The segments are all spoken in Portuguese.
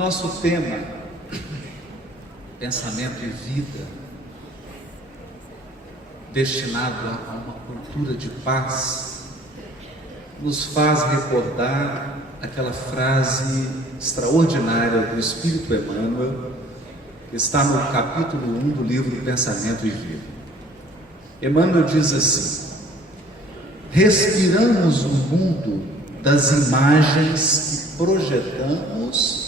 Nosso tema, pensamento e vida, destinado a uma cultura de paz, nos faz recordar aquela frase extraordinária do Espírito Emmanuel, que está no capítulo 1 do livro Pensamento e Vida. Emmanuel diz assim: respiramos o mundo das imagens que projetamos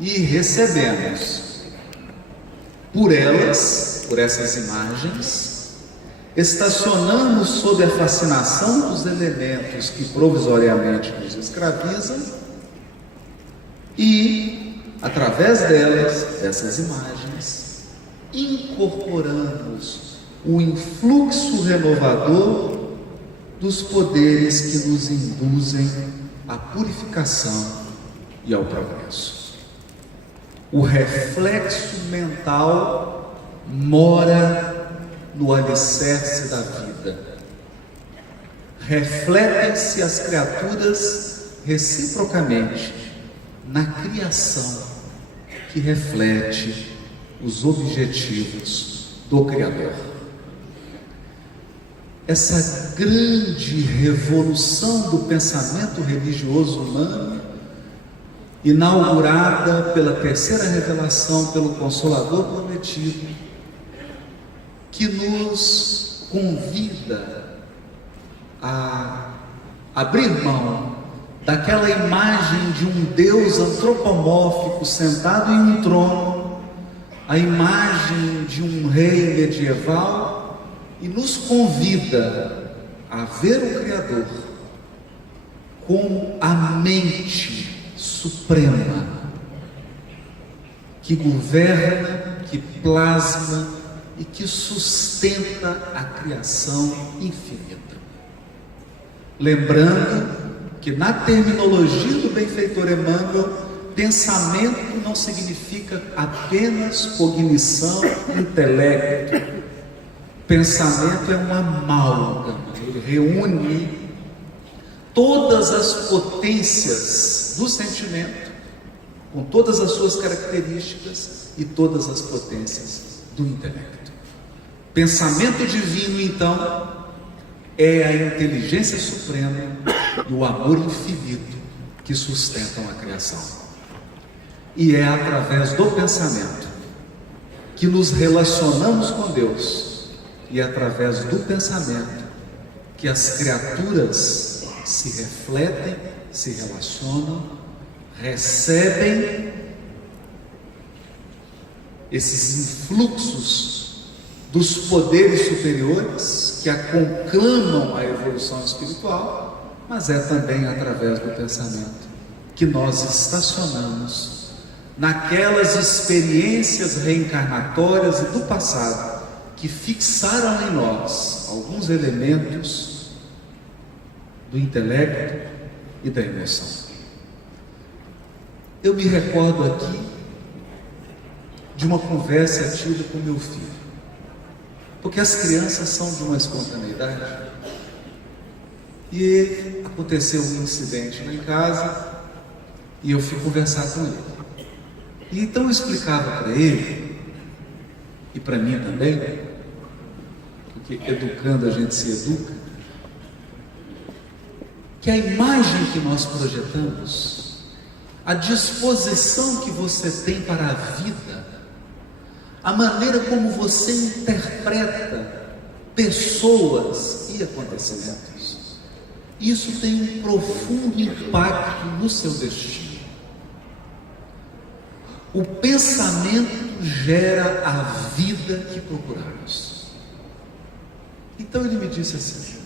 e recebemos. Por elas, por essas imagens, estacionamos sob a fascinação dos elementos que provisoriamente nos escravizam e, através delas, dessas imagens, incorporamos o influxo renovador dos poderes que nos induzem à purificação e ao progresso. O reflexo mental mora no alicerce da vida. Refletem-se as criaturas reciprocamente na criação que reflete os objetivos do Criador. Essa grande revolução do pensamento religioso humano, inaugurada pela terceira revelação, pelo Consolador prometido, que nos convida a abrir mão daquela imagem de um Deus antropomórfico sentado em um trono, a imagem de um rei medieval, e nos convida a ver o Criador com a mente suprema, que governa, que plasma e que sustenta a criação infinita. Lembrando que na terminologia do benfeitor Emmanuel, pensamento não significa apenas cognição, intelecto. Pensamento é uma amálgama, ele reúne todas as potências do sentimento, com todas as suas características e todas as potências do intelecto. Pensamento divino, então, é a inteligência suprema e o amor infinito que sustentam a criação. E é através do pensamento que nos relacionamos com Deus, e é através do pensamento que as criaturas se refletem, se relacionam, recebem esses influxos dos poderes superiores que a conclamam a evolução espiritual, mas é também através do pensamento que nós estacionamos naquelas experiências reencarnatórias e do passado que fixaram em nós alguns elementos do intelecto e da emoção. Eu me recordo aqui de uma conversa tida com meu filho, porque as crianças são de uma espontaneidade, e aconteceu um incidente lá em casa e eu fui conversar com ele. E então eu explicava para ele e para mim também, porque educando a gente se educa, que a imagem que nós projetamos, a disposição que você tem para a vida, a maneira como você interpreta pessoas e acontecimentos, isso tem um profundo impacto no seu destino. O pensamento gera a vida que procuramos. Então ele me disse assim: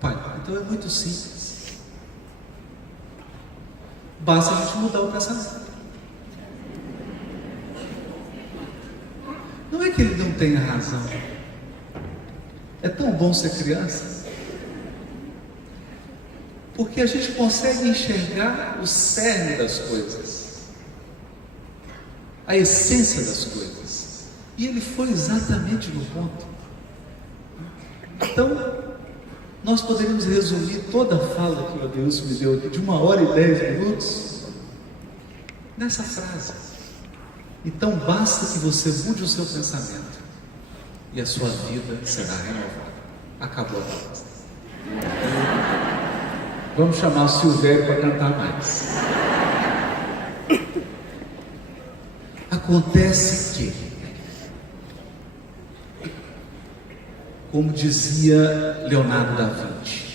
pai, então é muito simples, basta a gente mudar o pensamento. Não é que ele não tenha razão, é tão bom ser criança, porque a gente consegue enxergar o cerne das coisas, a essência das coisas, e ele foi exatamente no ponto. Então, nós poderíamos resumir toda a fala que o Adeilson me deu aqui de 1 hora e 10 minutos nessa frase. Então basta que você mude o seu pensamento e a sua vida será renovada. Acabou a frase. Vamos chamar o Silvério para cantar mais. Acontece que, como dizia Leonardo da Vinci,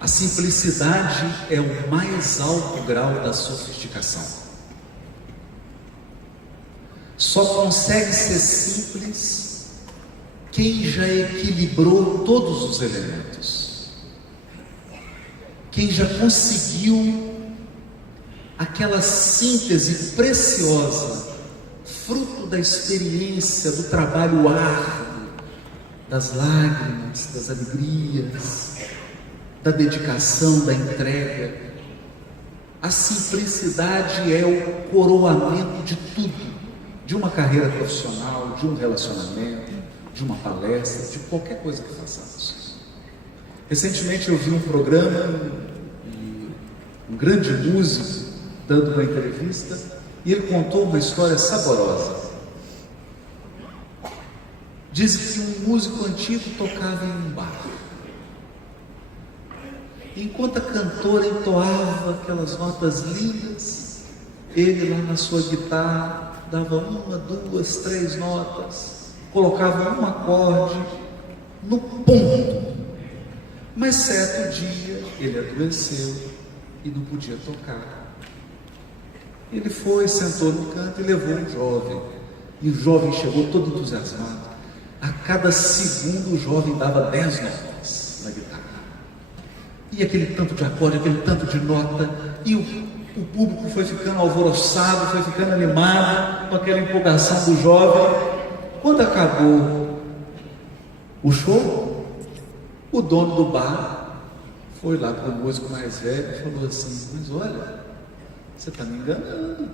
a simplicidade é o mais alto grau da sofisticação. Só consegue ser simples quem já equilibrou todos os elementos, quem já conseguiu aquela síntese preciosa, fruto da experiência, do trabalho árduo, das lágrimas, das alegrias, da dedicação, da entrega. A simplicidade é o coroamento de tudo, de uma carreira profissional, de um relacionamento, de uma palestra, de qualquer coisa que façamos. Recentemente eu vi um programa, um grande músico dando uma entrevista, e ele contou uma história saborosa. Diz que um músico antigo tocava em um bar. Enquanto a cantora entoava aquelas notas lindas, ele lá na sua guitarra dava 1, 2, 3 notas, colocava um acorde no ponto. Mas certo dia ele adoeceu e não podia tocar. Ele foi, sentou no canto e levou um jovem. E o jovem chegou todo entusiasmado. A cada segundo o jovem dava 10 notas na guitarra. E aquele tanto de acorde, aquele tanto de nota, e o público foi ficando alvoroçado, foi ficando animado com aquela empolgação do jovem. Quando acabou o show, o dono do bar foi lá para o músico mais velho e falou assim: mas olha, você está me enganando.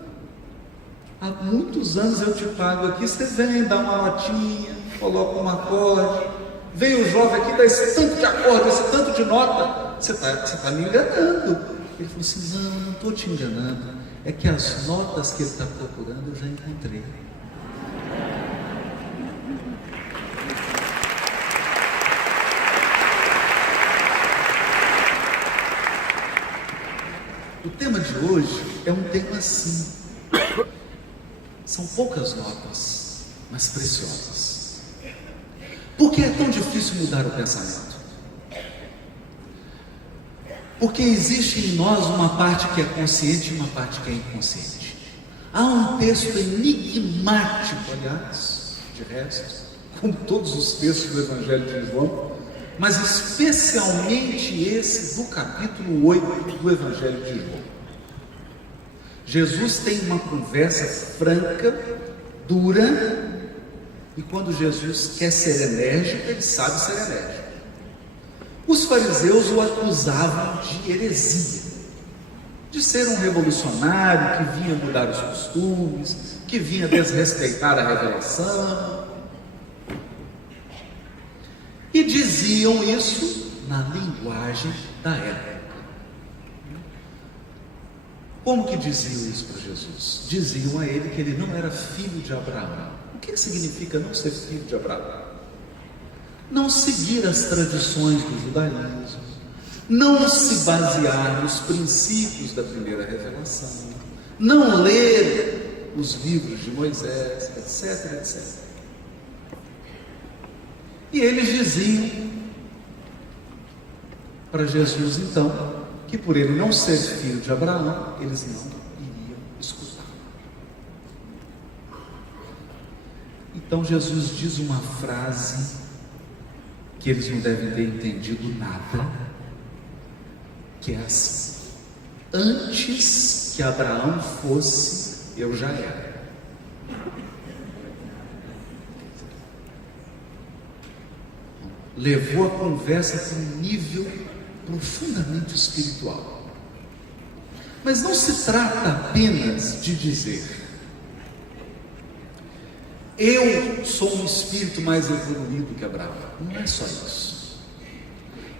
Há muitos anos eu te pago aqui, você vem, dá uma notinha, coloca um acorde. Veio o jovem aqui, dá esse tanto de acorde, esse tanto de nota. Você tá me enganando. Ele falou assim: não estou te enganando. É que as notas que ele está procurando eu já encontrei. O tema de hoje é um tema assim. São poucas notas, mas preciosas. Por que é tão difícil mudar o pensamento? Porque existe em nós uma parte que é consciente e uma parte que é inconsciente. Há um texto enigmático, aliás, de resto, como todos os textos do Evangelho de João, mas especialmente esse do capítulo 8 do Evangelho de João. Jesus tem uma conversa franca, dura, e quando Jesus quer ser enérgico, ele sabe ser enérgico. Os fariseus o acusavam de heresia, de ser um revolucionário que vinha mudar os costumes, que vinha desrespeitar a revelação. E diziam isso na linguagem da época. Como que diziam isso para Jesus? Diziam a ele que ele não era filho de Abraão. O que significa não ser filho de Abraão? Não seguir as tradições do judaísmo, não se basear nos princípios da primeira revelação, não ler os livros de Moisés, etc, etc. E eles diziam para Jesus, então, que por ele não ser filho de Abraão, eles não iriam escutar. Então Jesus diz uma frase que eles não devem ter entendido nada, que é assim: antes que Abraão fosse, eu já era. Levou a conversa para um nível profundamente espiritual. Mas não se trata apenas de dizer: eu sou um espírito mais evoluído que Abraão. Não é só isso.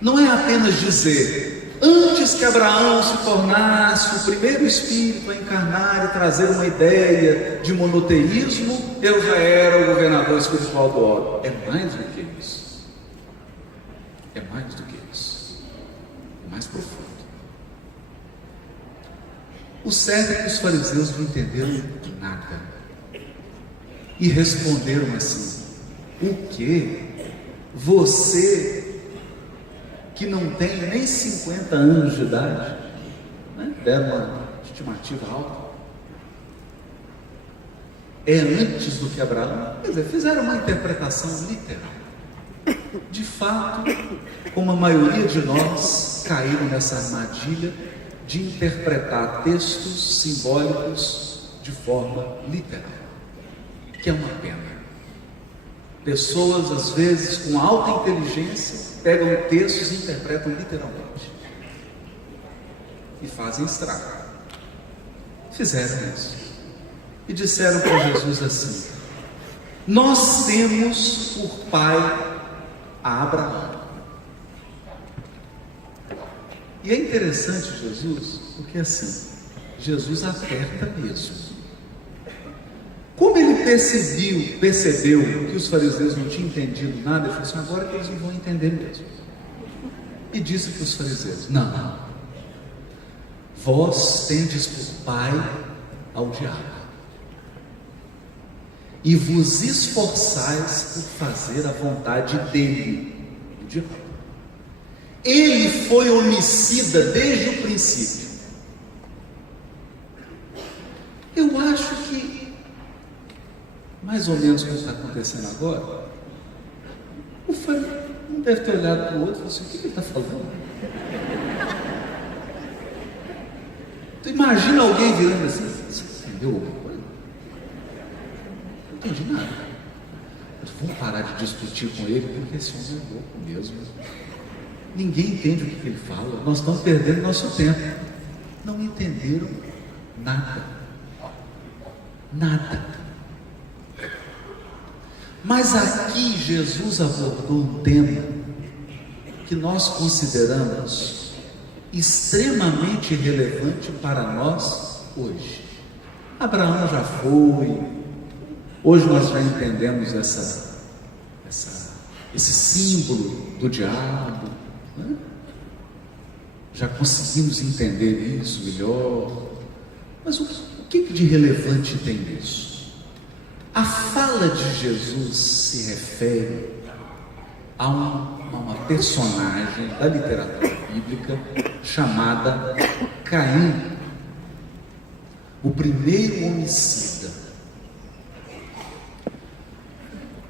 Não é apenas dizer: Antes que Abraão se tornasse o primeiro espírito a encarnar e trazer uma ideia de monoteísmo, eu já era o governador espiritual do orbe. É mais do que isso. É mais do que isso. É mais profundo. O certo é que os fariseus não entenderam nada. E responderam assim: o quê? Você que não tem nem 50 anos de idade, né? Deram uma estimativa alta, é antes do que Abraão. Quer dizer, fizeram uma interpretação literal. De fato, como a maioria de nós caíram nessa armadilha de interpretar textos simbólicos de forma literal, que é uma pena. Pessoas, às vezes, com alta inteligência, pegam textos e interpretam literalmente e fazem estrago. Fizeram isso e disseram para Jesus assim: nós temos por pai a Abraão. E é interessante Jesus, porque assim, Jesus aperta mesmo. Como ele percebeu que os fariseus não tinham entendido nada, ele falou assim: agora que eles não vão entender mesmo. E disse para os fariseus: não, vós tendes por pai ao diabo, e vos esforçais por fazer a vontade dele, o diabo. Ele foi homicida desde o princípio. Eu acho que mais ou menos como está acontecendo agora, o fariseu não deve ter olhado para o outro e falado assim: o que ele está falando? Tu imagina alguém virando assim: você entendeu alguma coisa? Não entendi nada. Mas vamos parar de discutir com ele, porque esse homem é louco mesmo. Ninguém entende o que ele fala, nós estamos perdendo nosso tempo. Não entenderam nada. Nada. Mas aqui Jesus abordou um tema que nós consideramos extremamente relevante para nós hoje. Abraão já foi, hoje nós já entendemos esse símbolo do diabo, né? Já conseguimos entender isso melhor. Mas o que de relevante tem nisso? A fala de Jesus se refere a uma personagem da literatura bíblica chamada Caim, o primeiro homicida.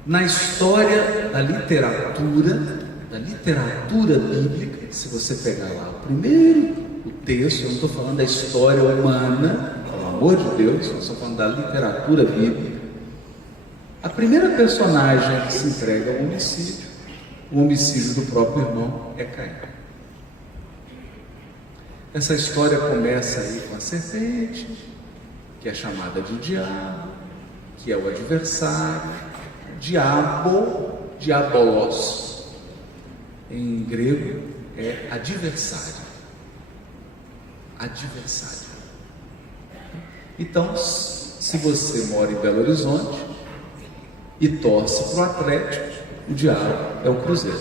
Na história da literatura bíblica, se você pegar lá o texto, eu não estou falando da história humana, pelo amor de Deus, eu estou falando da literatura bíblica. A primeira personagem que se entrega ao homicídio, o homicídio do próprio irmão, é Caim. Essa história começa aí com a serpente, que é chamada de diabo, que é o adversário. Diabolos, em grego é adversário. Então, se você mora em Belo Horizonte e torce para o Atlético, o diabo é o Cruzeiro.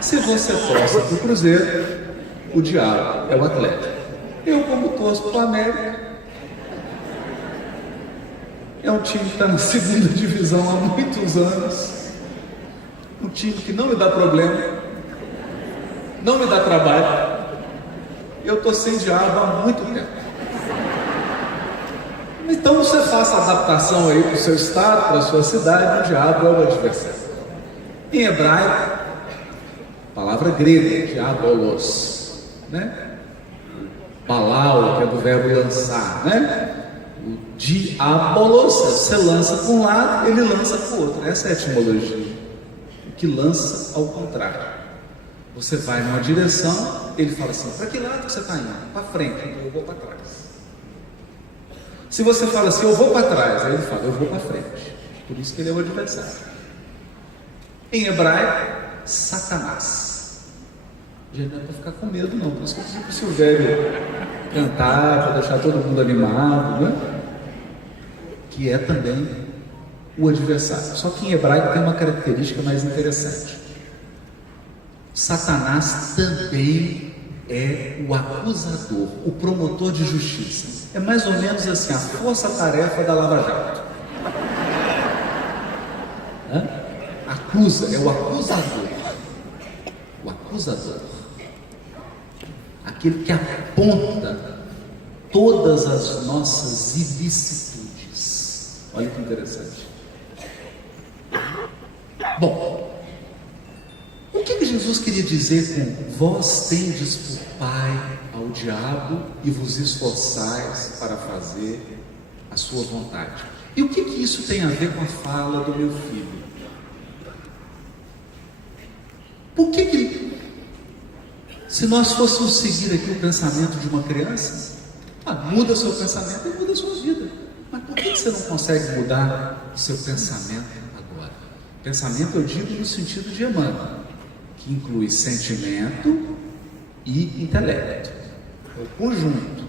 Se você torce para o Cruzeiro, o diabo é o Atlético. Eu, como torço para o América, é um time que está na segunda divisão há muitos anos, um time que não me dá problema, não me dá trabalho. Eu estou sem diabo há muito tempo. Então você faça a adaptação aí para o seu estado, para a sua cidade. O diabo é o adversário. Em hebraico, palavra grega, diabolos, né? Balal, que é do verbo lançar, né? O diabolos, você lança para um lado, ele lança para o outro. Essa é a etimologia. O que lança ao contrário. Você vai numa direção, ele fala assim: para que lado que você está indo? Para frente. Então eu vou para trás. Se você fala assim: eu vou para trás, aí ele fala: eu vou para frente. Por isso que ele é o adversário. Em hebraico, Satanás. Gente, não é para ficar com medo, não. Por isso que eu disse para o Silvério cantar, para deixar todo mundo animado, né? Que é também o adversário. Só que em hebraico tem uma característica mais interessante. Satanás também é o acusador, o promotor de justiça. É mais ou menos assim, a força-tarefa da Lava Jato. Acusa, é o acusador. O acusador. Aquele que aponta todas as nossas ilicitudes. Olha que interessante. Bom, o que Jesus queria dizer com vós tendes por pai ao diabo e vos esforçais para fazer a sua vontade? E o que isso tem a ver com a fala do meu filho? Por que se nós fôssemos seguir aqui o pensamento de uma criança, muda seu pensamento e muda a sua vida. Mas por que você não consegue mudar o seu pensamento agora? Pensamento eu digo no sentido de Emmanuel, que inclui sentimento e intelecto, é o conjunto.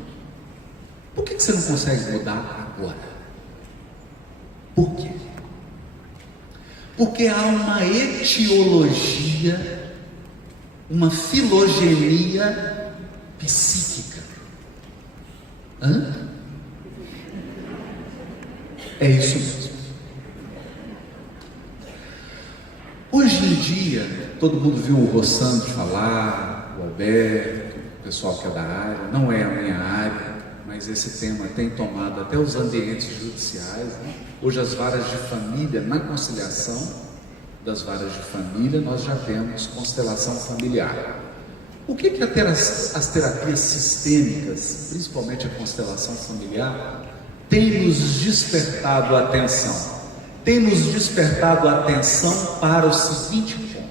Por que você não consegue mudar agora? Por quê? Porque há uma etiologia, uma filogenia psíquica. É isso mesmo. Hoje em dia, todo mundo viu o Rossandro falar, o Alberto, o pessoal que é da área, não é a minha área, mas esse tema tem tomado até os ambientes judiciais, né? Hoje as varas de família, na conciliação das varas de família, nós já temos constelação familiar. O que as terapias sistêmicas, principalmente a constelação familiar, tem nos despertado a atenção? Tem nos despertado a atenção para o seguinte ponto: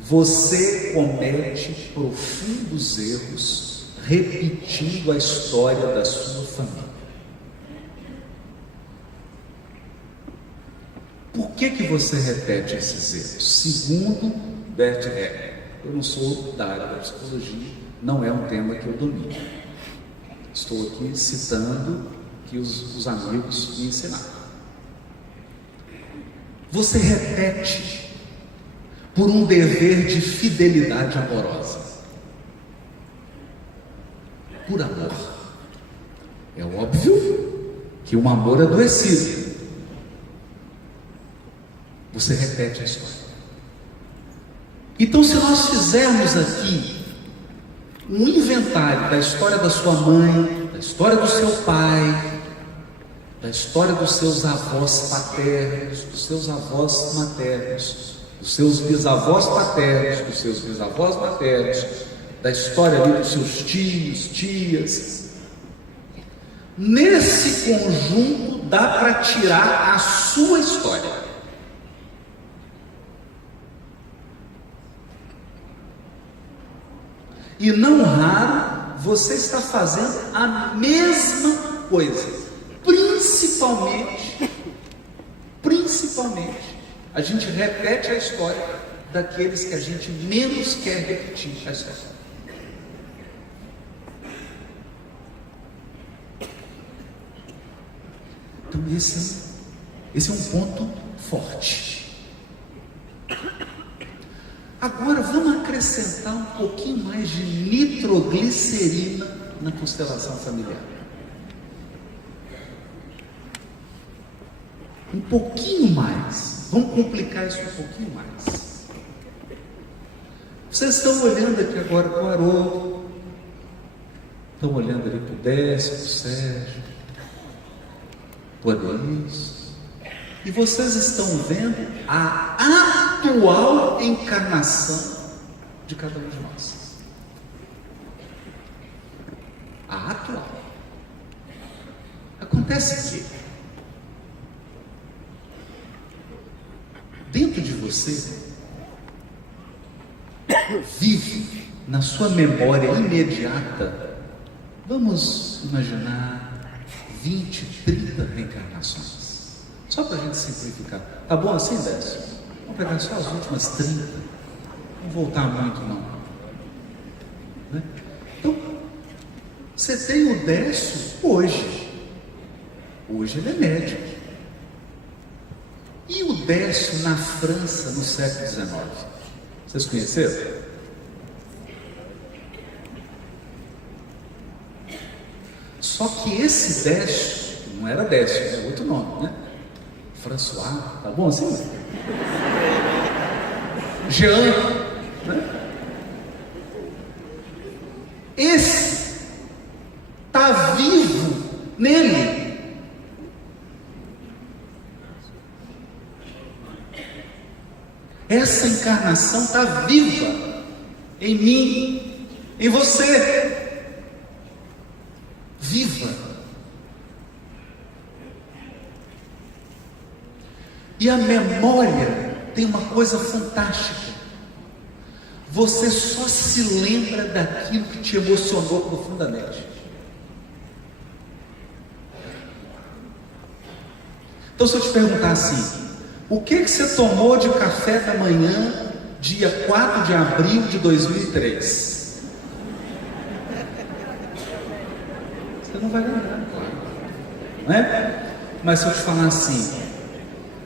você comete profundos erros repetindo a história da sua família. Por que você repete esses erros? Segundo Bert Hellinger, eu não sou da área da psicologia, não é um tema que eu domino. Estou aqui citando que os amigos me ensinaram. Você repete por um dever de fidelidade amorosa. Por amor. É óbvio que um amor adoecido. Você repete a história. Então, se nós fizermos aqui um inventário da história da sua mãe, da história do seu pai, da história dos seus avós paternos, dos seus avós maternos, dos seus bisavós paternos, dos seus bisavós maternos, da história ali dos seus tios, tias, nesse conjunto dá para tirar a sua história. E não raro, você está fazendo a mesma coisa. Principalmente, a gente repete a história daqueles que a gente menos quer repetir a história. Então esse é um ponto forte. Agora vamos acrescentar um pouquinho mais de nitroglicerina na constelação familiar. Um pouquinho mais. Vamos complicar isso um pouquinho mais. Vocês estão olhando aqui agora para o Haroldo, estão olhando ali para o Décio, para o Sérgio, para o Adelis, e vocês estão vendo a atual encarnação de cada um de nós. A atual. Acontece que dentro de você vive na sua memória imediata, vamos imaginar 20, 30 reencarnações. Só para a gente simplificar. Tá bom assim, Décio? Vamos pegar só as últimas 30. Não voltar muito não. Né? Então, você tem o Décio hoje. Hoje ele é médico. E o Décio na França no século XIX? Vocês conheceram? Só que esse Décio, não era Décio, é outro nome, né? François, tá bom assim? Jean, né? Esse está vivo nele. Essa encarnação está viva em mim, em você. Viva. E a memória tem uma coisa fantástica. Você só se lembra daquilo que te emocionou profundamente. Então, se eu te perguntar assim, o que você tomou de café da manhã, dia 4 de abril de 2003? Você não vai lembrar, claro. Não é? Mas se eu te falar assim,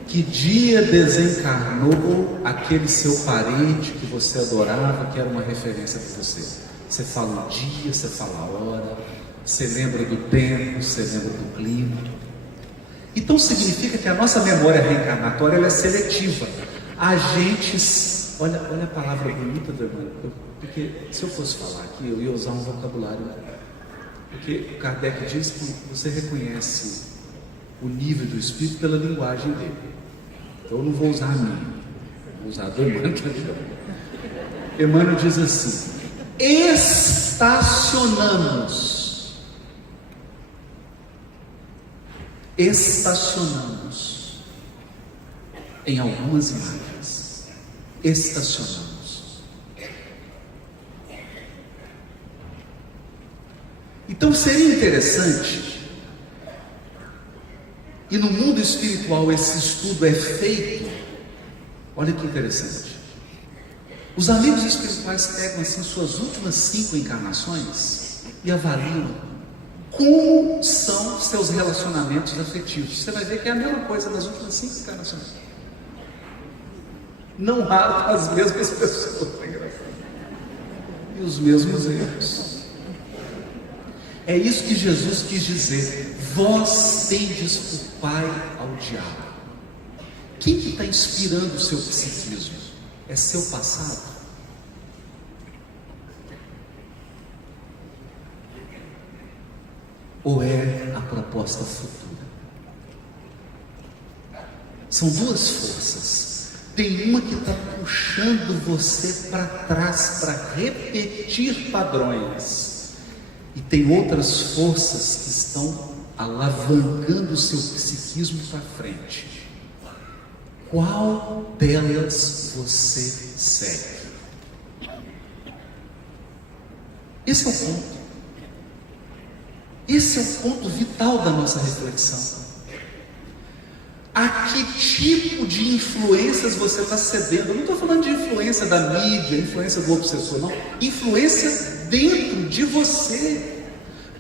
que dia desencarnou aquele seu parente que você adorava, que era uma referência para você? Você fala o dia, você fala a hora, você lembra do tempo, você lembra do clima. Então significa que a nossa memória reencarnatória ela é seletiva. A gente, olha a palavra bonita do irmão, porque se eu fosse falar aqui, eu ia usar um vocabulário, porque Kardec diz que você reconhece o nível do espírito pela linguagem dele. Então eu não vou usar a minha, vou usar a do Emmanuel. Emmanuel diz assim: estacionamos em algumas imagens. Estacionamos. Então seria interessante, e no mundo espiritual esse estudo é feito. Olha que interessante. Os amigos espirituais pegam assim suas últimas 5 encarnações e avaliam como são seus relacionamentos afetivos. Você vai ver que é a mesma coisa nas últimas 5 encarnações. Não há as mesmas pessoas, e os mesmos erros. É isso que Jesus quis dizer: vós tendes por pai ao diabo. Quem que está inspirando o seu psiquismo? É seu passado? Ou é a proposta futura? São duas forças. Tem uma que está puxando você para trás, para repetir padrões. E tem outras forças que estão alavancando o seu psiquismo para frente. Qual delas você segue? Esse é o ponto. Esse é o ponto vital da nossa reflexão. A que tipo de influências você está cedendo? Eu não estou falando de influência da mídia, influência do obsessor, não. Influência dentro de você.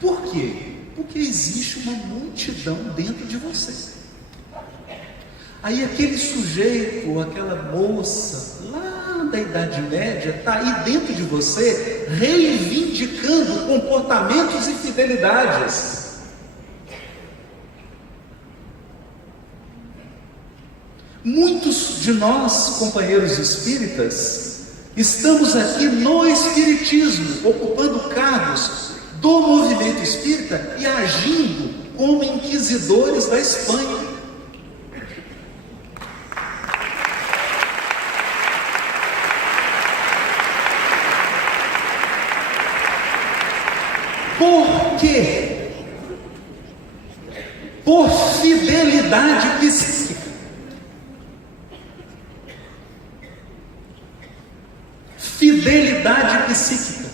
Por quê? Porque existe uma multidão dentro de você. Aí aquele sujeito, ou aquela moça, lá da Idade Média, está aí dentro de você, reivindicando comportamentos e fidelidades. Muitos de nós, companheiros espíritas, estamos aqui no espiritismo, ocupando cargos do movimento espírita e agindo como inquisidores da Espanha. Por quê? Por fidelidade psíquica. Fidelidade psíquica.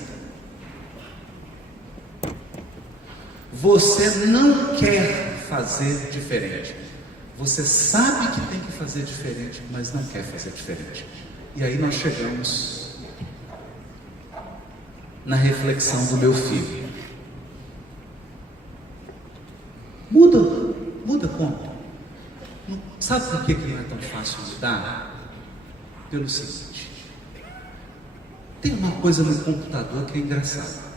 Você não quer fazer diferente. Você sabe que tem que fazer diferente, mas não quer fazer diferente. E aí nós chegamos na reflexão do meu filho. Muda como? Sabe por que não é tão fácil mudar? Pelo seguinte: tem uma coisa no computador que é engraçada.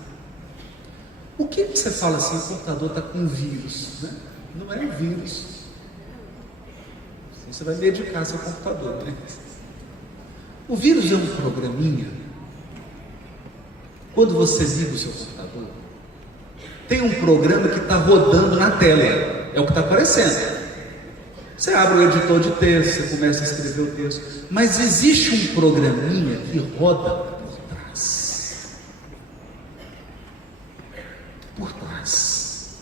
O que você fala assim, o computador está com vírus, né? Não é um vírus. Você vai medicar seu computador, né? O vírus é um programinha. Quando você liga o seu computador, tem um programa que está rodando na tela, é o que está aparecendo. Você abre o editor de texto, você começa a escrever o texto, mas existe um programinha que roda por trás. Por trás.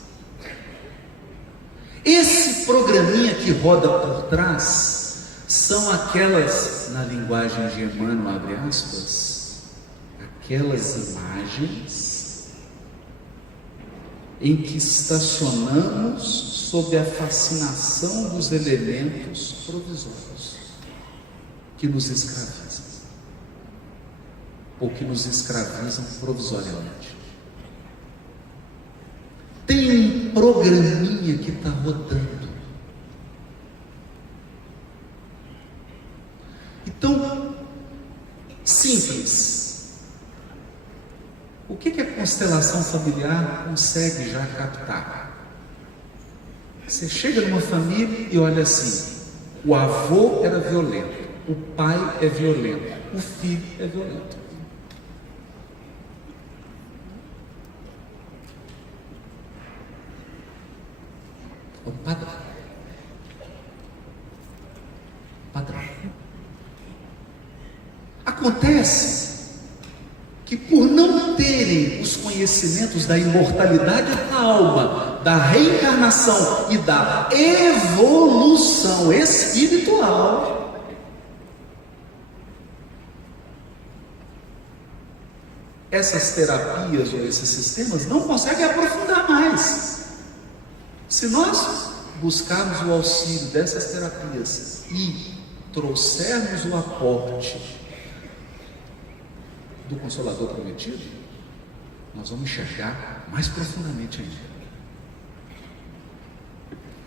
Esse programinha que roda por trás são aquelas, na linguagem de Emmanuel, abre aspas, aquelas imagens em que estacionamos sob a fascinação dos elementos provisórios que nos escravizam, ou que nos escravizam provisoriamente. Tem um programinha que está rodando. Então, simples. O que a constelação familiar consegue já captar? Você chega numa família e olha assim: o avô era violento, o pai é violento, o filho é violento. O padrão. Acontece que, por não terem os conhecimentos da imortalidade da alma, da reencarnação e da evolução espiritual, essas terapias ou esses sistemas não conseguem aprofundar mais. Se nós buscarmos o auxílio dessas terapias e trouxermos o aporte do Consolador prometido, nós vamos enxergar mais profundamente ainda.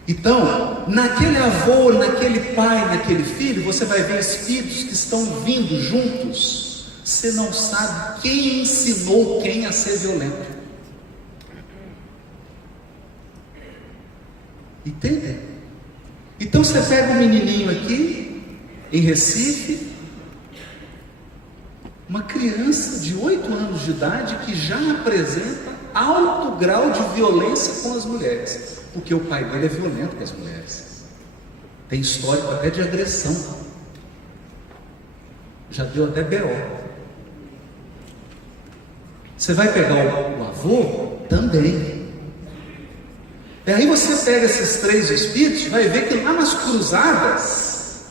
Então, naquele avô, naquele pai, naquele filho, você vai ver espíritos que estão vindo juntos. Você não sabe quem ensinou quem a ser violento. Entende? Então você pega um menininho aqui, em Recife, uma criança de 8 anos de idade que já apresenta alto grau de violência com as mulheres, porque o pai dele é violento com as mulheres. Tem histórico até de agressão. Já deu até BO. Você vai pegar o avô? Também. E aí você pega esses 3 espíritos, vai ver que lá nas cruzadas,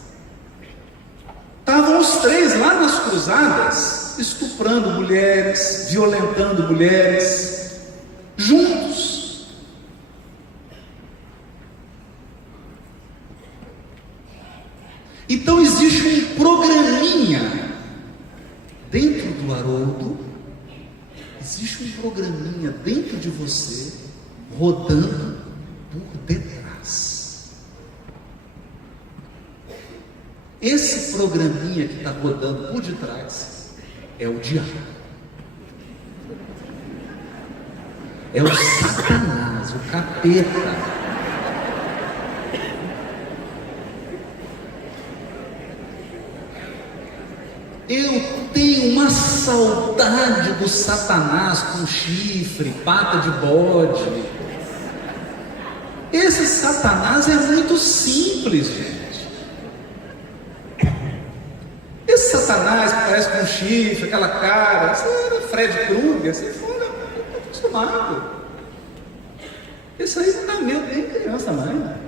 estavam os 3 lá nas cruzadas, estuprando mulheres, violentando mulheres, juntos. Então existe um programinha dentro do Haroldo, existe um programinha dentro de você, rodando por detrás. Esse programinha que está rodando por detrás é o diabo, é o Satanás, o capeta. Eu tenho uma saudade do Satanás com chifre, pata de bode. Esse Satanás é muito simples, gente. Esse Satanás que parece com chifre, aquela cara, isso era Fred Krueger, você fala, eu estou acostumado. Isso aí não dá medo nem criança mais.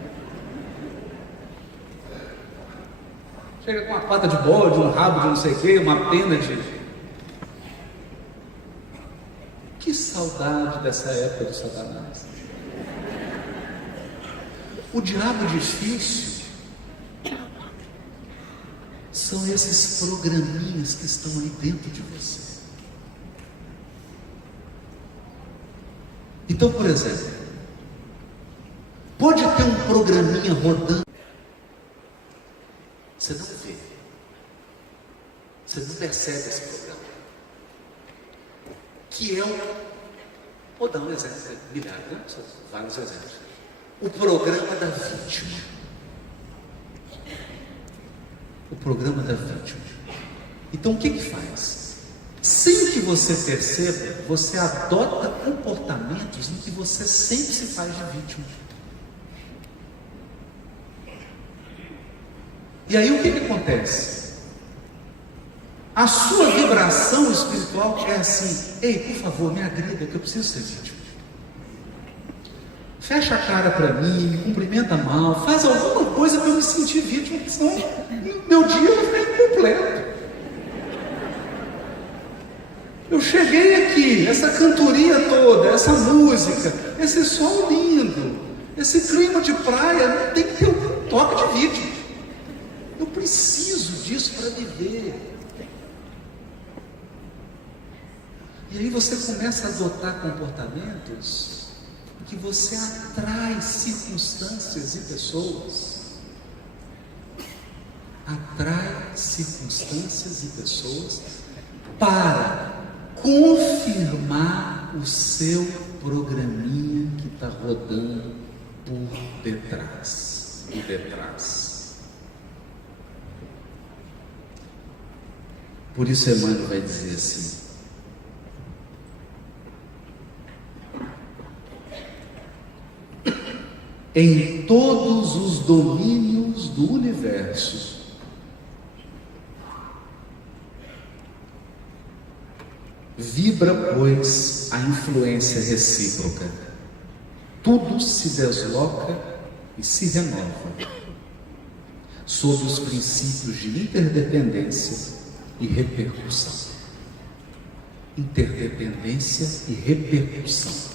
Chega com uma pata de bode, um rabo de não sei o quê, uma pena de... Que saudade dessa época do Satanás. O diabo difícil são esses programinhas que estão aí dentro de você. Então, por exemplo, pode ter um programinha rodando, você não vê, você não percebe esse programa, que é vou dar um exemplo, milhares, né? Vários exemplos. O programa da vítima. O programa da vítima. Então o que faz? Sem que você perceba, você adota comportamentos em que você sempre se faz de vítima. E aí o que acontece? A sua vibração espiritual é assim: ei, por favor, me agrida, que eu preciso ser vítima. Fecha a cara para mim, me cumprimenta mal, faz alguma coisa para eu me sentir vítima, porque senão meu dia vai ficar incompleto. Eu cheguei aqui, essa cantoria toda, essa música, esse sol lindo, esse clima de praia, tem que ter um toque de vítima. Eu preciso disso para viver. E aí você começa a adotar comportamentos em que você atrai circunstâncias e pessoas. Atrai circunstâncias e pessoas para confirmar o seu programinha que está rodando por detrás. Por detrás. Por isso Emmanuel vai dizer assim: em todos os domínios do universo, vibra, pois, a influência recíproca. Tudo se desloca e se renova sob os princípios de interdependência e repercussão. Interdependência e repercussão.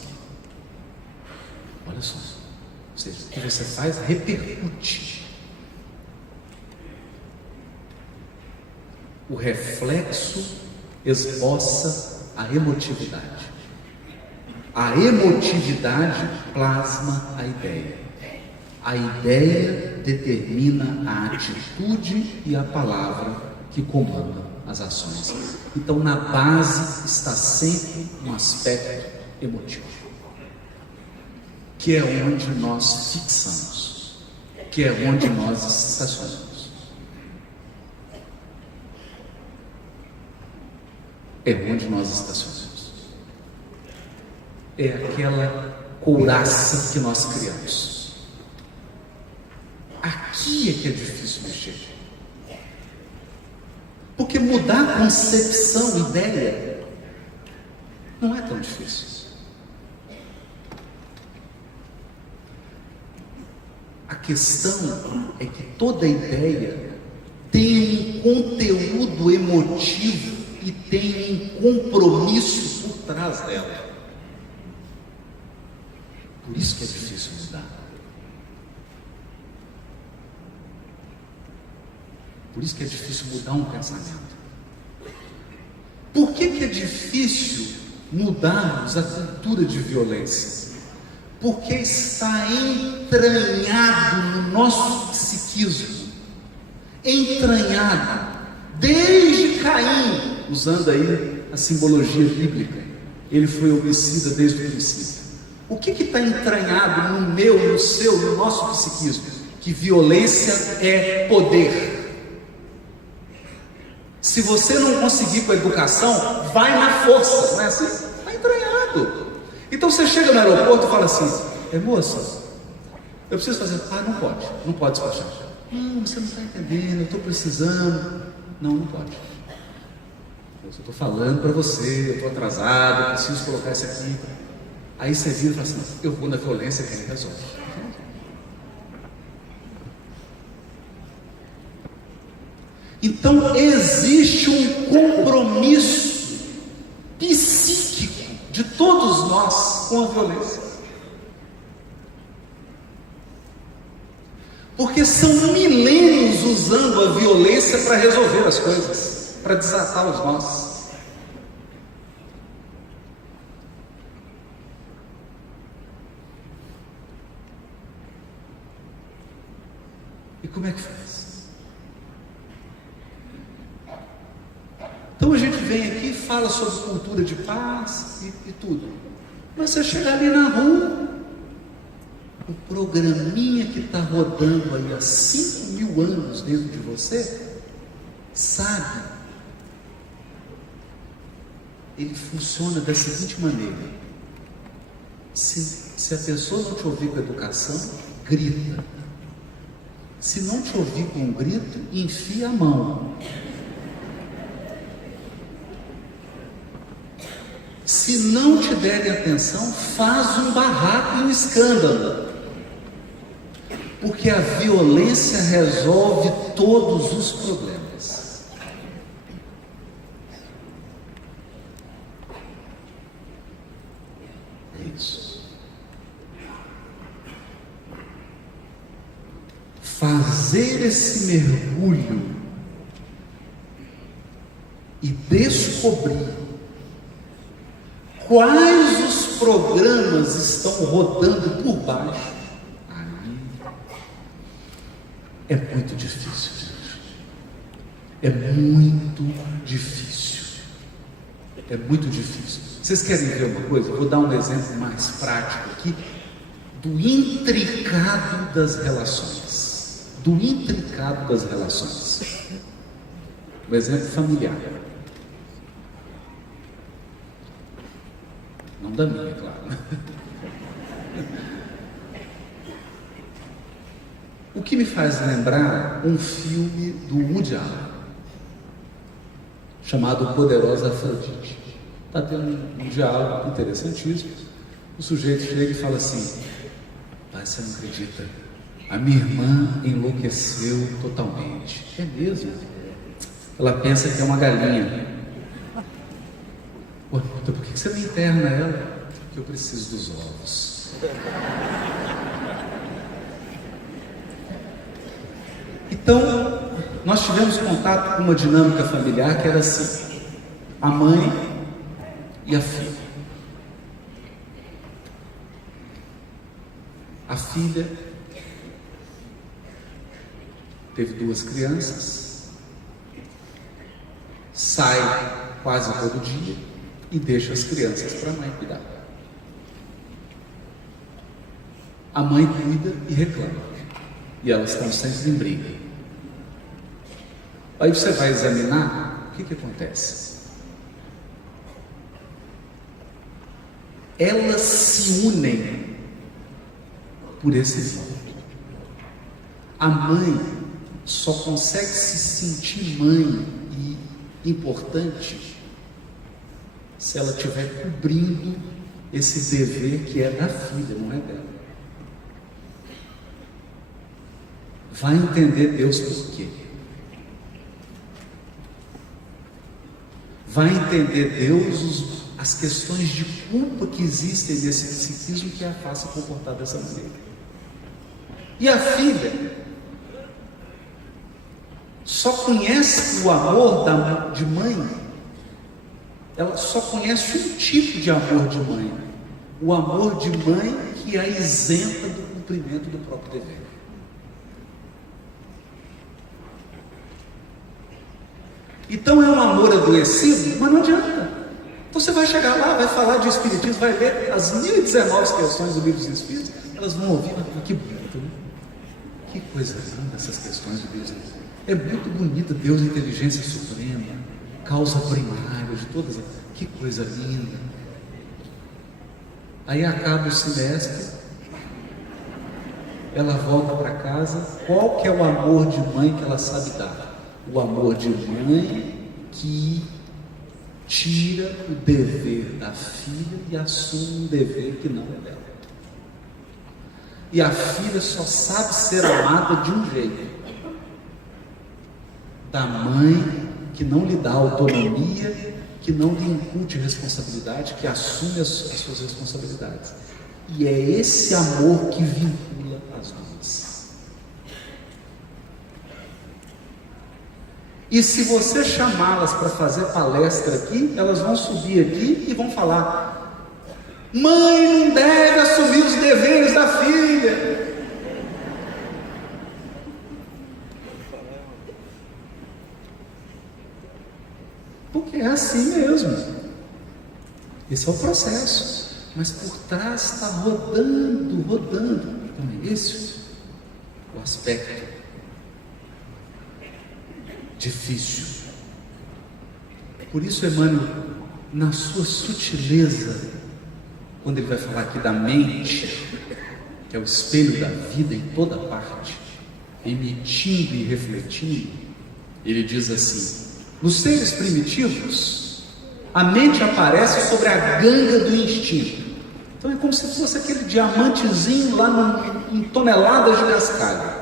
Olha só. Ou seja, o que você faz repercute. O reflexo esboça a emotividade. A emotividade plasma a ideia. A ideia determina a atitude e a palavra que comandam as ações. Então, na base está sempre um aspecto emotivo, que é onde nós fixamos, que é onde nós estacionamos. É onde nós estacionamos. É aquela couraça que nós criamos. Aqui é que é difícil mexer. Porque mudar a concepção, ideia, não é tão difícil. A questão é que toda ideia tem um conteúdo emotivo e tem um compromisso por trás dela. Por isso que é difícil mudar. Por isso que é difícil mudar um pensamento. Por que é difícil mudarmos a cultura de violência? Porque está entranhado no nosso psiquismo, entranhado desde Caim, usando aí a simbologia bíblica. Ele foi homicida desde o princípio. O que está entranhado no meu, no seu, no nosso psiquismo? Que violência é poder. Se você não conseguir com a educação, vai na força, não é assim? Está entranhado. Então você chega no aeroporto e fala assim: moça, eu preciso fazer. Não pode despachar. Não, você não está entendendo, eu estou precisando. Não pode. Eu estou falando para você, eu estou atrasado, eu preciso colocar isso aqui. Aí você vira e fala assim: eu vou na violência que ele resolve. Então existe um compromisso psíquico de todos nós com a violência. Porque são milênios usando a violência para resolver as coisas, para desatar os nós. E como é que faz? Então a gente vem aqui e fala sobre cultura de paz e tudo. Mas você chegar ali na rua, o programinha que está rodando aí há 5.000 anos dentro de você, sabe? Ele funciona da seguinte maneira: se a pessoa não te ouvir com educação, grita. Se não te ouvir com um grito, enfia a mão. Se não te derem atenção, faz um barraco e um escândalo. Porque a violência resolve todos os problemas. É isso. Fazer esse mergulho e descobrir quais os programas estão rodando por baixo, aí é muito difícil, gente. É muito difícil. É muito difícil. Vocês querem ver uma coisa? Eu vou dar um exemplo mais prático aqui do intricado das relações. Do intricado das relações. Um exemplo familiar. Não da minha, claro. O que me faz lembrar um filme do Woody Allen, chamado Poderosa Afrodite. Está tendo um diálogo interessantíssimo. O sujeito chega e fala assim: pai, você não acredita, a minha irmã enlouqueceu totalmente. É mesmo? Ela pensa que é uma galinha. Pô, então por que você não interna ela? Porque eu preciso dos ovos. Então, nós tivemos contato com uma dinâmica familiar que era assim: a mãe e a filha. A filha teve 2 crianças, sai quase todo dia e deixa as crianças para a mãe cuidar. A mãe cuida e reclama, e elas estão sempre em briga. Aí você vai examinar, o que acontece? Elas se unem por esse vínculo. A mãe só consegue se sentir mãe e importante se ela estiver cobrindo esse dever que é da filha, não é dela. Vai entender Deus por quê? Vai entender Deus as questões de culpa que existem nesse psiquismo que a faça comportar dessa maneira. E a filha só conhece o amor de mãe, ela só conhece um tipo de amor de mãe, o amor de mãe que a isenta do cumprimento do próprio dever. Então é um amor adoecido, mas não adianta. Então você vai chegar lá, vai falar de Espiritismo, vai ler as 1019 questões do Livro dos Espíritos, elas vão ouvir, que bonito, né? Que coisa linda essas questões do Livro. É muito bonito Deus, inteligência suprema, causa primária de todas as... Que coisa linda. Aí acaba o semestre, ela volta para casa, qual que é o amor de mãe que ela sabe dar? O amor de mãe que tira o dever da filha e assume um dever que não é dela. E a filha só sabe ser amada de um jeito: da mãe que não lhe dá autonomia, que não lhe incute responsabilidade, que assume as suas responsabilidades. E é esse amor que vincula as duas. E se você chamá-las para fazer palestra aqui, elas vão subir aqui e vão falar: mãe não deve assumir os deveres da filha. assim mesmo. Esse é o processo. Mas por trás está rodando. Então é esse o aspecto difícil. Por isso, Emmanuel, na sua sutileza, quando ele vai falar aqui da mente, que é o espelho da vida em toda parte, emitindo e refletindo, ele diz assim: nos seres primitivos, a mente aparece sobre a ganga do instinto. Então é como se fosse aquele diamantezinho lá em toneladas de cascalho.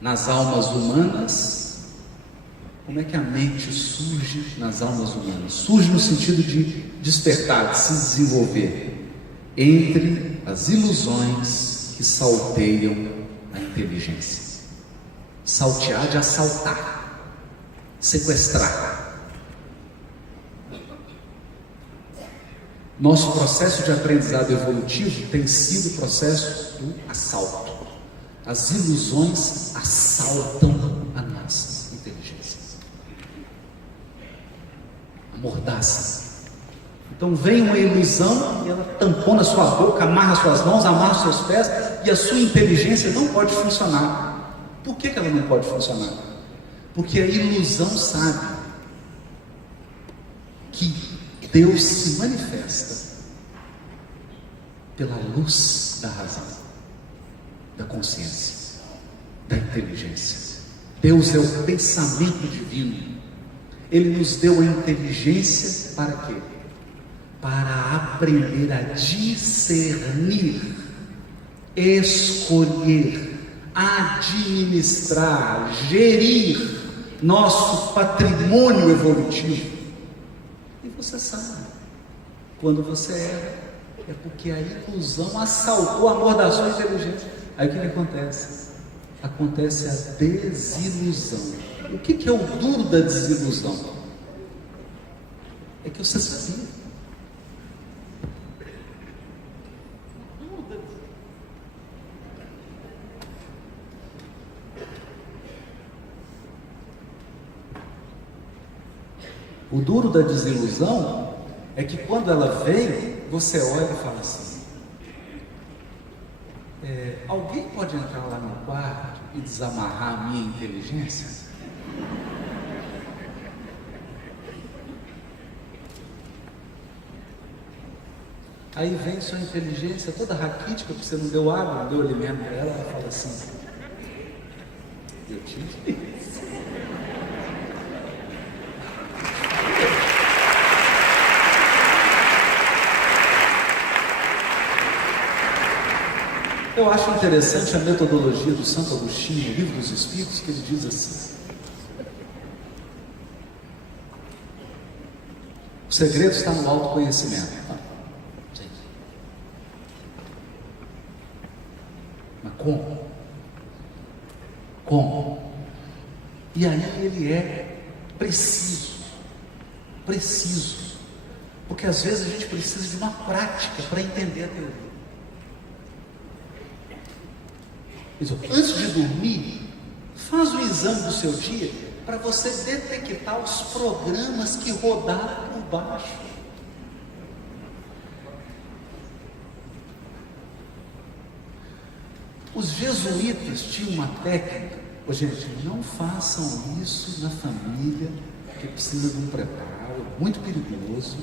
Nas almas humanas, como é que a mente surge nas almas humanas? Surge no sentido de despertar, de se desenvolver entre as ilusões que salteiam a inteligência. Saltear de assaltar, sequestrar. Nosso processo de aprendizado evolutivo tem sido o processo do assalto. As ilusões assaltam a nossa inteligência. A mordaça. Então vem uma ilusão e ela tampona sua boca, amarra suas mãos, amarra seus pés, e a sua inteligência não pode funcionar. Por que ela não pode funcionar? Porque a ilusão sabe que Deus se manifesta pela luz da razão, da consciência, da inteligência. Deus é o pensamento divino. Ele nos deu a inteligência para quê? Para aprender a discernir, escolher, administrar, gerir nosso patrimônio evolutivo. E você sabe, quando você erra, é porque a ilusão assaltou, amordaçou a inteligência. Aí o que acontece? Acontece a desilusão. O que é o duro da desilusão? É que você sabia. O duro da desilusão é que quando ela vem, você olha e fala assim: alguém pode entrar lá no quarto e desamarrar a minha inteligência? Aí vem sua inteligência toda raquítica, porque você não deu água, não deu alimento para ela, ela fala assim: eu te disse. Eu acho interessante a metodologia do Santo Agostinho, no Livro dos Espíritos, que ele diz assim: o segredo está no autoconhecimento. Mas como? Como? E aí ele é preciso. Porque às vezes a gente precisa de uma prática para entender a teoria. Antes de dormir, faz o exame do seu dia para você detectar os programas que rodaram por baixo. Os jesuítas tinham uma técnica. Gente, não façam isso na família, que precisa de um preparo, muito perigoso.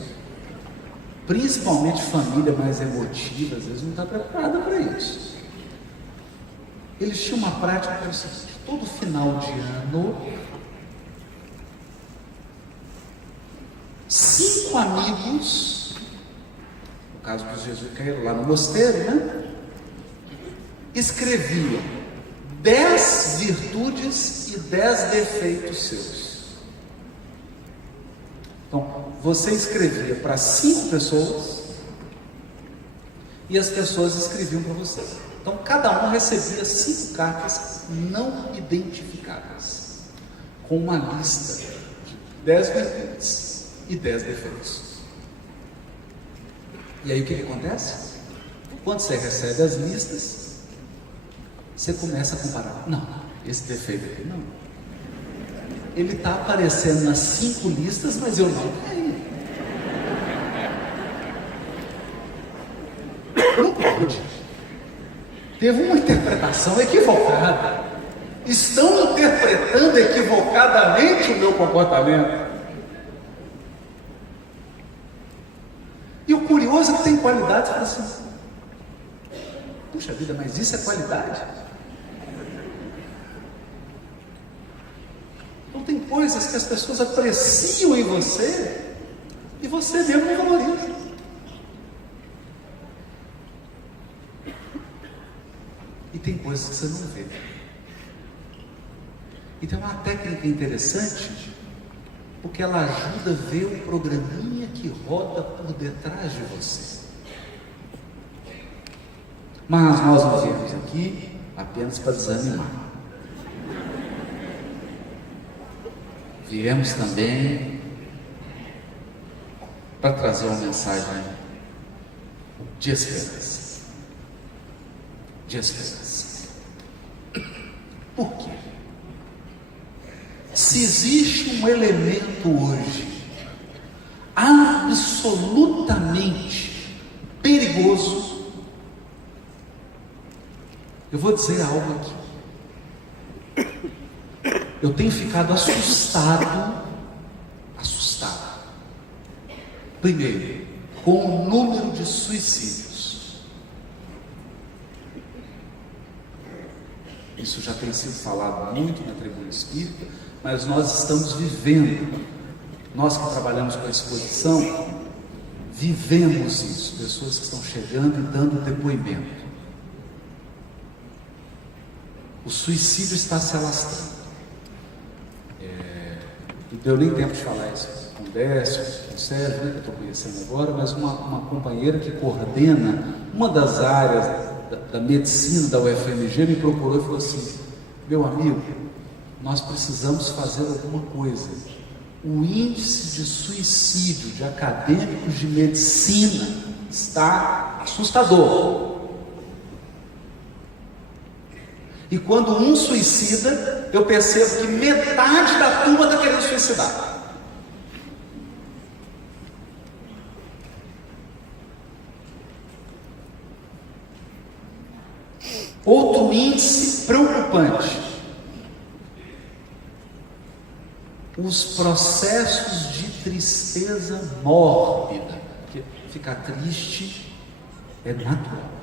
Principalmente família mais emotiva, às vezes não está preparada para isso. Eles tinham uma prática que era o seguinte: todo final de ano, 5 amigos, no caso dos jesuítas lá no mosteiro, né? Escreviam 10 virtudes e 10 defeitos seus. Então, você escrevia para 5 pessoas e as pessoas escreviam para você. Então, cada um recebia 5 cartas não identificadas, com uma lista de 10 virtudes e 10 defeitos. E aí o que acontece? Quando você recebe as listas, você começa a comparar. Não, esse defeito aqui não. ele está aparecendo nas 5 listas, mas eu não caí. Não pode. Teve uma interpretação equivocada. Estão interpretando equivocadamente o meu comportamento. E o curioso é que tem qualidade, fala assim, puxa vida, mas isso é qualidade? Então tem coisas que as pessoas apreciam em você e você mesmo não valoriza. E tem coisas que você não vê. E tem uma técnica interessante, porque ela ajuda a ver o programinha que roda por detrás de você. Mas nós não viemos aqui apenas para desanimar. Viemos também para trazer uma mensagem de esperança. De esperança. Por quê? Se existe um elemento hoje absolutamente perigoso, eu vou dizer algo aqui. Eu tenho ficado assustado. Primeiro, com o número de suicídios. Isso já tem sido falado muito na tribuna espírita, mas nós estamos vivendo, nós que trabalhamos com a exposição, vivemos isso, pessoas que estão chegando e dando depoimento. O suicídio está se alastrando. Não deu nem tempo de falar isso com o Décio, com o Sérgio, que eu estou conhecendo agora, mas uma companheira que coordena uma das áreas da medicina da UFMG me procurou e falou assim, meu amigo, nós precisamos fazer alguma coisa. O índice de suicídio de acadêmicos de medicina está assustador. E quando um suicida, eu percebo que metade da turma está querendo suicidar. Outro índice preocupante: os processos de tristeza mórbida. Porque ficar triste é natural.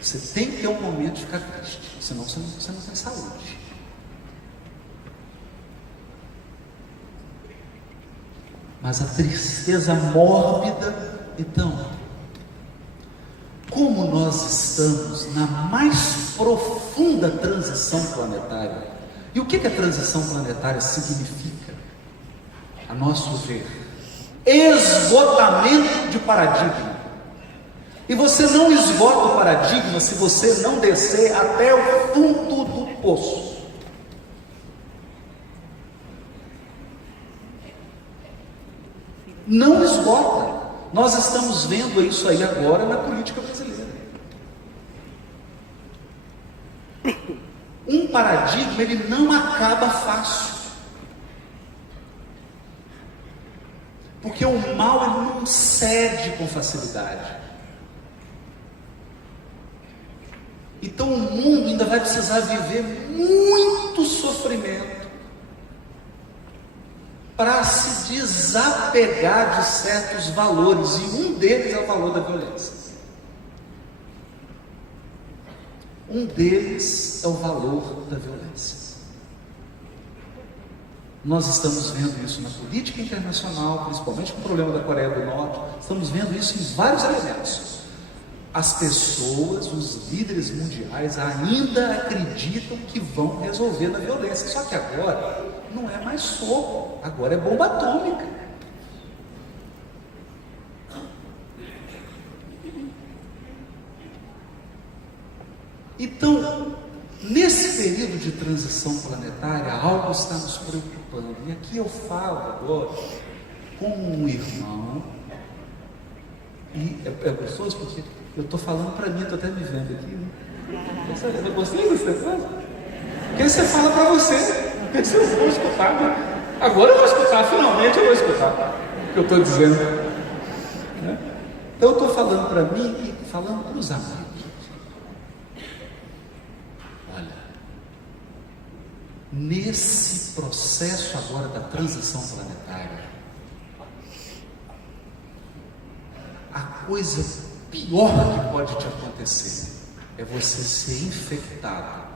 Você tem que ter um momento de ficar triste, senão você não tem saúde. Mas a tristeza mórbida, então, como nós estamos na mais profunda transição planetária, e o que a transição planetária significa? A nosso ver, esgotamento de paradigma. E você não esgota o paradigma se você não descer até o fundo do poço. Não esgota. Nós estamos vendo isso aí agora na política brasileira. Um paradigma, ele não acaba fácil. Porque o mal, ele não cede com facilidade. Então o mundo ainda vai precisar viver muito sofrimento para se desapegar de certos valores, e um deles é o valor da violência. Um deles é o valor da violência. Nós estamos vendo isso na política internacional, principalmente com o problema da Coreia do Norte. Estamos vendo isso em vários elementos. As pessoas, os líderes mundiais ainda acreditam que vão resolver na violência. Só que agora não é mais soco, agora é bomba atômica. Então, nesse período de transição planetária, algo está nos preocupando. E aqui eu falo agora como um irmão, e é gostoso porque eu estou falando para mim, estou até me vendo aqui, né? Eu gostei dessa coisa? Porque você fala para você. Pensei, eu vou escutar, né? Agora eu vou escutar, finalmente eu vou escutar o que eu estou dizendo. Né? Então eu estou falando para mim e falando para os amigos. Olha, nesse processo agora da transição planetária, a coisa pior que pode te acontecer é você ser infectado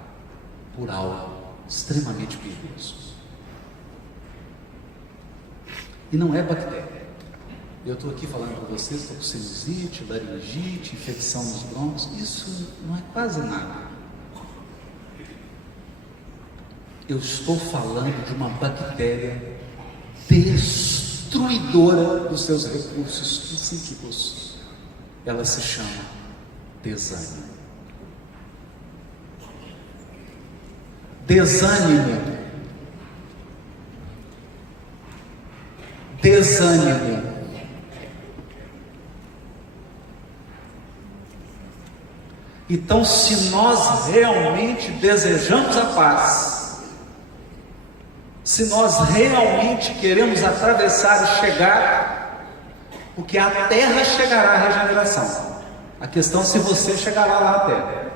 por algo extremamente perigoso. E não é bactéria. Eu estou aqui falando para vocês, estou com sinusite, laringite, infecção nos brônquios. Isso não é quase nada. Eu estou falando de uma bactéria destruidora dos seus recursos psíquicos. Ela se chama desânimo. Desânimo. Desânimo. Então, se nós realmente desejamos a paz, se nós realmente queremos atravessar e chegar, porque a terra chegará à regeneração. A questão é se você chegará lá à terra.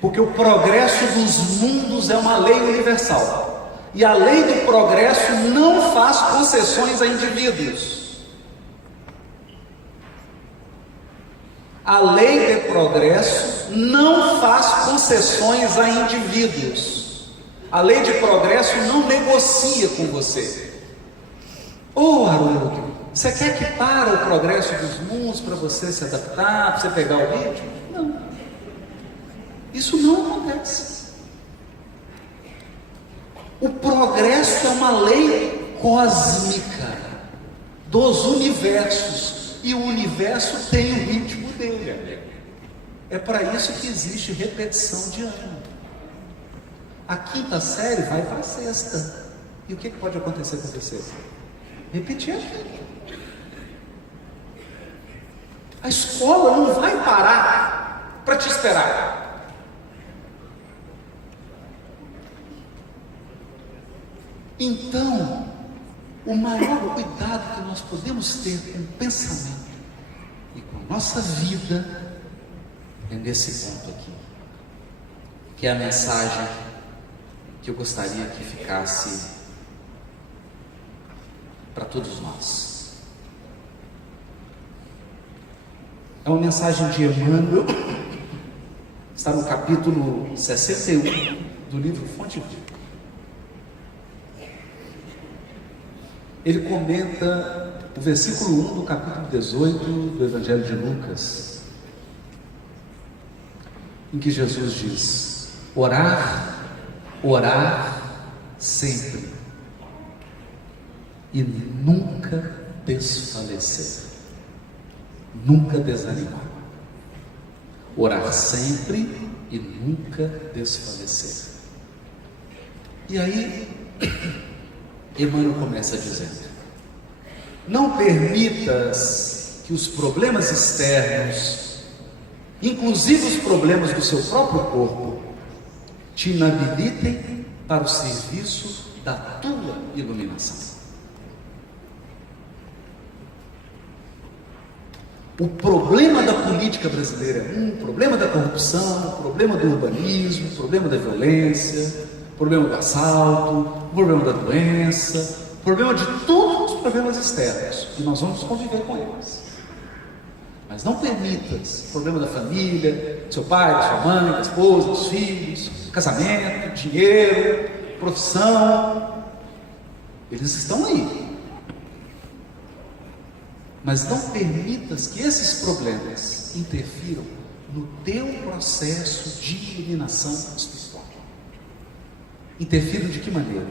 Porque o progresso dos mundos é uma lei universal. E a lei do progresso não faz concessões a indivíduos. A lei do progresso não faz concessões a indivíduos. A lei de progresso não negocia com você. Ô Haroldo, você quer que pare o progresso dos mundos para você se adaptar, para você pegar o ritmo? Não. Isso não acontece. O progresso é uma lei cósmica dos universos, e o universo tem o ritmo dele. É para isso que existe repetição de ano. A quinta série vai para a sexta. E o que pode acontecer com você? Repetir a quinta. A escola não vai parar para te esperar. Então, o maior cuidado que nós podemos ter com o pensamento e com a nossa vida é nesse ponto aqui, que é a mensagem que eu gostaria que ficasse para todos nós. É uma mensagem de Emmanuel, está no capítulo 61 do livro Fonte Viva. Ele comenta o versículo 1 do capítulo 18 do Evangelho de Lucas, em que Jesus diz: orar, orar sempre, e nunca desfalecer, nunca desanimar. Orar sempre e nunca desfalecer. E aí Emmanuel começa dizendo: não permitas que os problemas externos, inclusive os problemas do seu próprio corpo, te inabilitem para o serviço da tua iluminação. O problema da política brasileira é o problema da corrupção, o problema do urbanismo, o problema da violência, o problema do assalto, o problema da doença, o problema de todos os problemas externos, e nós vamos conviver com eles. Mas não permitas o problema da família, do seu pai, da sua mãe, da esposa, dos filhos, casamento, dinheiro, profissão, eles estão aí. Mas não permitas que esses problemas interfiram no teu processo de iluminação espiritual. Interfiram de que maneira?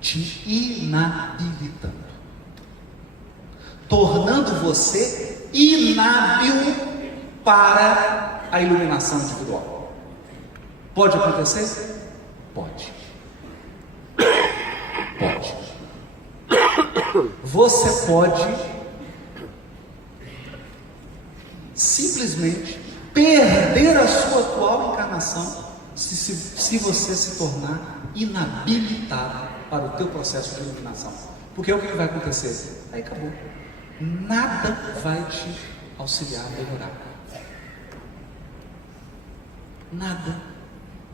Te inabilitando, tornando você inábil para a iluminação individual. Pode acontecer? Pode. Pode. Você pode simplesmente perder a sua atual encarnação se você se tornar inabilitado para o teu processo de iluminação. Porque o que vai acontecer? Aí acabou. Nada vai te auxiliar a melhorar. Nada.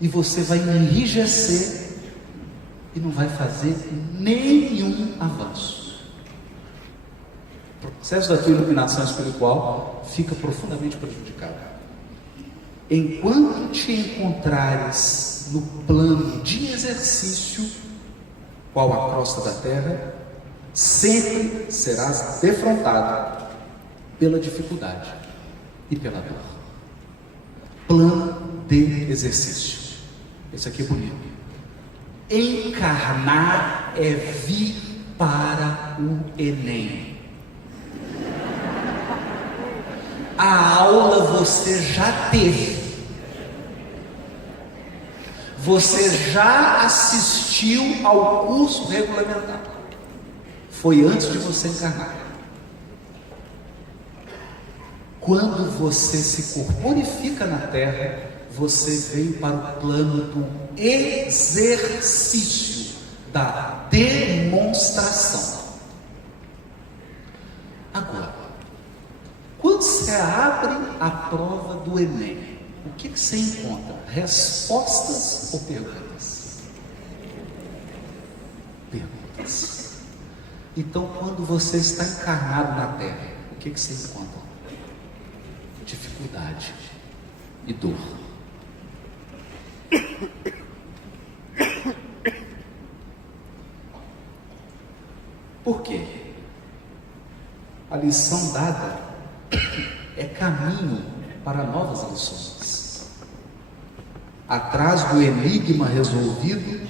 E você vai enrijecer e não vai fazer nenhum avanço. O processo da tua iluminação espiritual fica profundamente prejudicado. Enquanto te encontrares no plano de exercício, qual a crosta da terra, sempre serás defrontado pela dificuldade e pela dor. Plano de exercício. Esse aqui é bonito. Encarnar é vir para o Enem. A aula você já teve. Você já assistiu ao curso regulamentar. Foi antes de você encarnar. Quando você se corporifica na Terra, você veio para o plano do exercício, da demonstração. Agora, quando você abre a prova do Enem, o que você encontra? Respostas ou perguntas? Perguntas. Então, quando você está encarnado na Terra, o que você encontra? Dificuldade e dor. Por quê? A lição dada é caminho para novas lições. Atrás do enigma resolvido,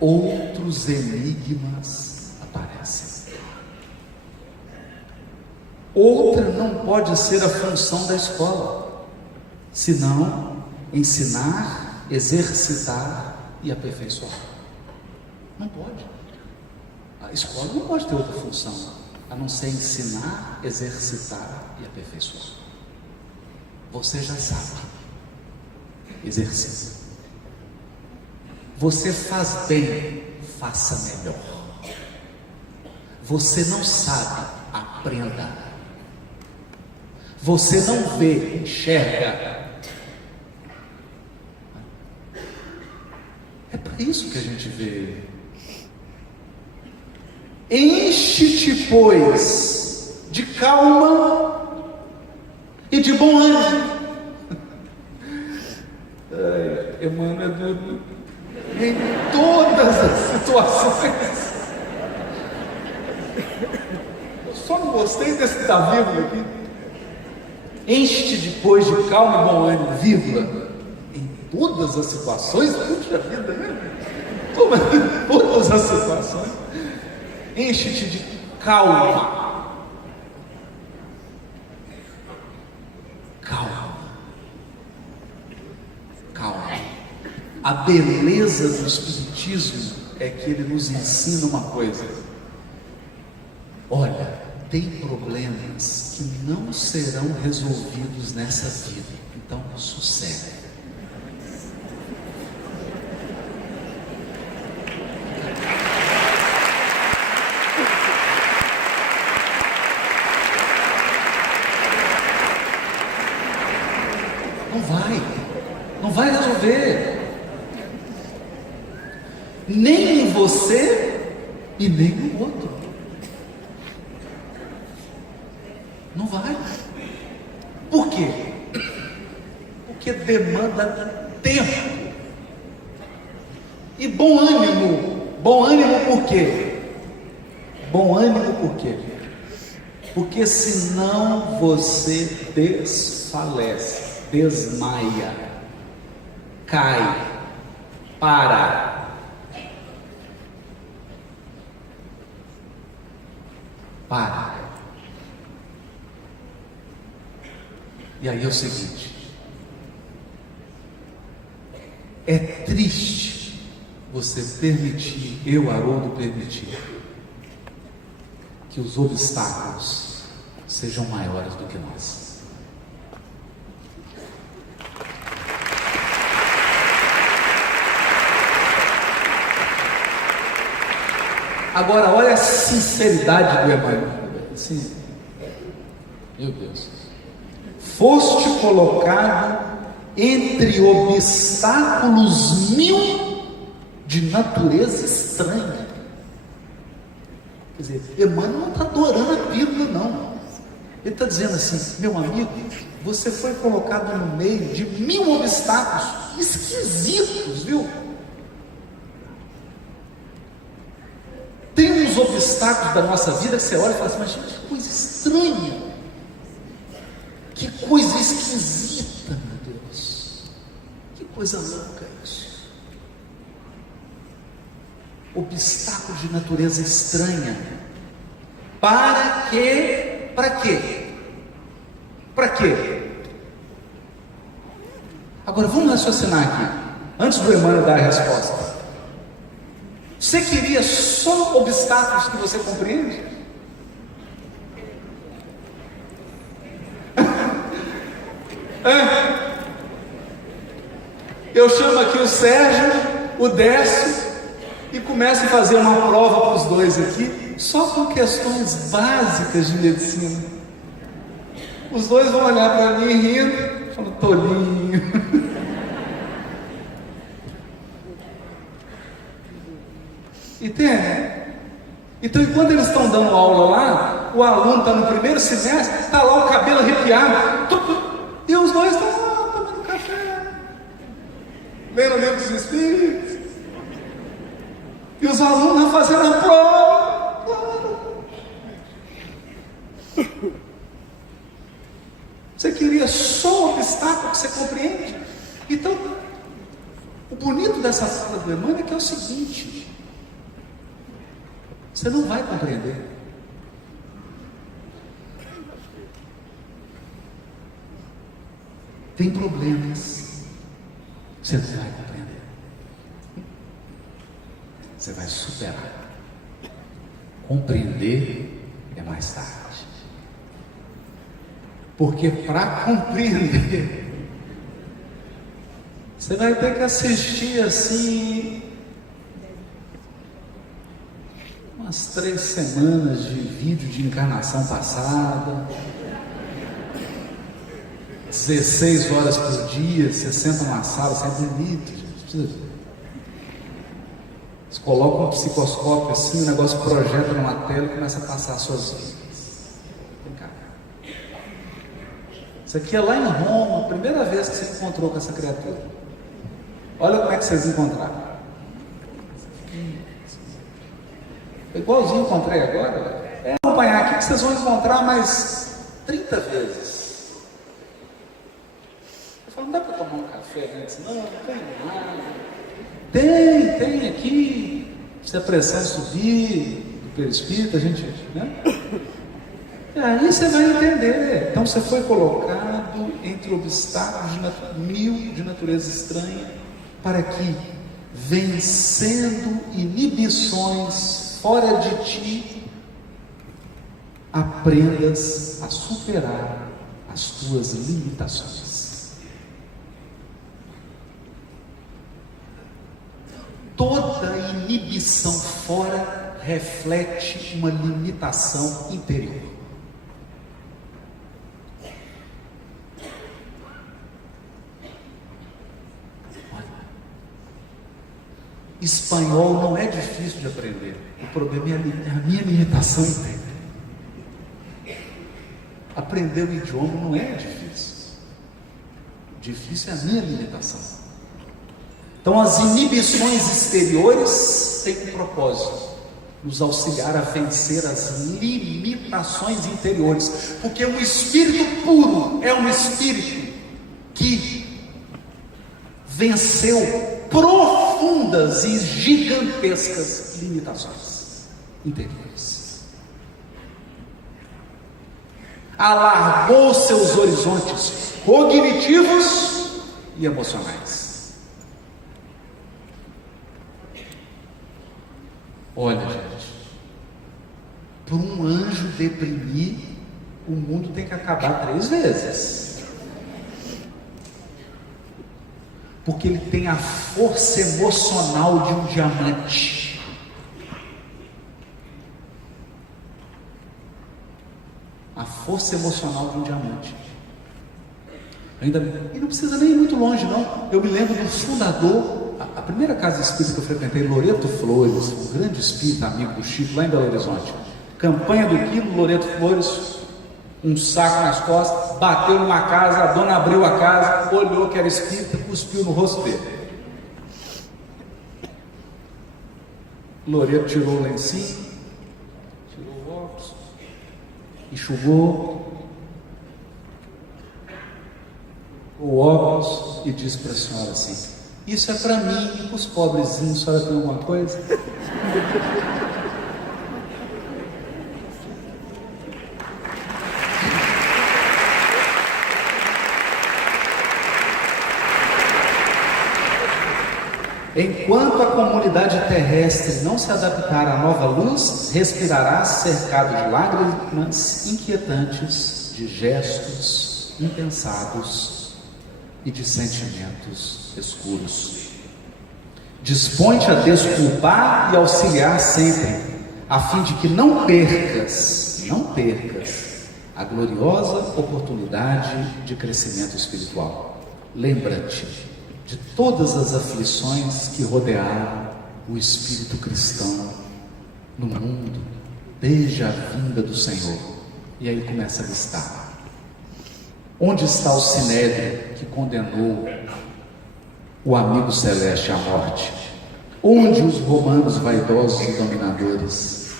outros enigmas aparecem. Outra não pode ser a função da escola, senão ensinar, exercitar e aperfeiçoar. Não pode. A escola não pode ter outra função a não ser ensinar, exercitar e aperfeiçoar. Você já sabe. Exercita. Você faz bem, faça melhor. Você não sabe, aprenda. Você não vê, enxerga. É para isso que a gente vê. Enche-te, pois, de calma e de bom ânimo. Emmanuel é duro em todas as situações. Eu só não gostei desse da vírgula aqui. Enche-te depois de calma e bom ânimo, vírgula, em todas as situações. Puxa vida, né? Em todas as situações. Enche-te de calma. Calma. Calma. A beleza do Espiritismo é que ele nos ensina uma coisa. Olha, tem problemas que não serão resolvidos nessa vida. Então, sossega. Não vai resolver. Nem em você e nem no outro. Não vai. Por quê? Porque demanda tempo. E bom ânimo. Bom ânimo por quê? Bom ânimo por quê? Porque senão você desfalece, desmaia, cai, para. E aí é o seguinte, é triste você permitir, eu, Haroldo, permitir que os obstáculos sejam maiores do que nós. Agora, olha a sinceridade do Emmanuel. Sim. Meu Deus. Foste colocado entre obstáculos mil de natureza estranha. Quer dizer, Emmanuel não está adorando a pílula, não. Ele está dizendo assim: meu amigo, você foi colocado no meio de 1000 obstáculos esquisitos, viu? Tem uns obstáculos da nossa vida que você olha e fala assim: mas gente, que coisa estranha, que coisa esquisita, meu Deus, que coisa louca isso. Obstáculos de natureza estranha. Para quê? Para quê? Para quê? Agora vamos raciocinar aqui, antes do Emmanuel dar a resposta. Você queria só obstáculos que você compreende? Eu chamo aqui o Sérgio, o Décio, e começo a fazer uma prova para os dois aqui, só com questões básicas de medicina. Os dois vão olhar para mim rindo, falando: tolinho. Entende? Então, enquanto eles estão dando aula lá, o aluno está no primeiro semestre, está lá o cabelo arrepiado, e os dois estão lá tomando café, lendo o livro dos Espíritos, e os alunos lá fazendo a prova. Você queria só o obstáculo que você compreende? Então, o bonito dessa fala do Emmanuel é que é o seguinte: você não vai compreender. Tem problemas, você não vai compreender. Você vai superar. Compreender é mais tarde. Porque para compreender, você vai ter que assistir assim umas 3 semanas de vídeo de encarnação passada, 16 horas por dia. Você senta numa sala, você é bonito, gente. Você coloca um psicoscópio assim, o negócio projeta numa tela e começa a passar as suas vidas. Vem cá. Isso aqui é lá em Roma, a primeira vez que você encontrou com essa criatura. Olha como é que vocês encontraram. Igualzinho encontrei agora. Acompanhar aqui que vocês vão encontrar mais 30 vezes. Eu falo: não dá para tomar um café antes? Não, não tem nada. Tem aqui. Se a pressão subir do perispírito, a gente, né? E aí você vai entender. Então você foi colocado entre obstáculos de 1000 de natureza estranha, para que, vencendo inibições fora de ti, aprendas a superar as tuas limitações. Toda inibição fora reflete uma limitação interior. Espanhol não é difícil de aprender. O problema é a minha limitação interna. Aprender o idioma não é difícil. Difícil é a minha limitação. Então, as inibições exteriores têm um propósito: nos auxiliar a vencer as limitações interiores. Porque um espírito puro é um espírito que venceu profundas e gigantescas limitações interiores. Alargou seus horizontes cognitivos e emocionais. Olha, gente, para um anjo deprimir, o mundo tem que acabar 3 vezes. Porque ele tem a força emocional de um diamante. a força emocional de um diamante. E não precisa nem ir muito longe, não. Eu me lembro do fundador, a primeira casa espírita que eu frequentei, Loreto Flores, um grande espírita, amigo do Chico, lá em Belo Horizonte. Campanha do quilo, Loreto Flores, um saco nas costas, bateu numa casa, a dona abriu a casa, olhou que era espírita, cuspiu no rosto dele. Loreto tirou o lencinho, tirou o óculos, enxugou o óculos e disse para a senhora assim: isso é para mim e para os pobrezinhos, a senhora tem alguma coisa? Enquanto a comunidade terrestre não se adaptar à nova luz, respirará cercado de lágrimas inquietantes, de gestos impensados e de sentimentos escuros. Dispõe-te a desculpar e auxiliar sempre, a fim de que não percas a gloriosa oportunidade de crescimento espiritual. Lembra-te de todas as aflições que rodearam o espírito cristão no mundo desde a vinda do Senhor. E aí começa a listar. Onde está o sinédrio que condenou o amigo celeste à morte? Onde os romanos vaidosos e dominadores?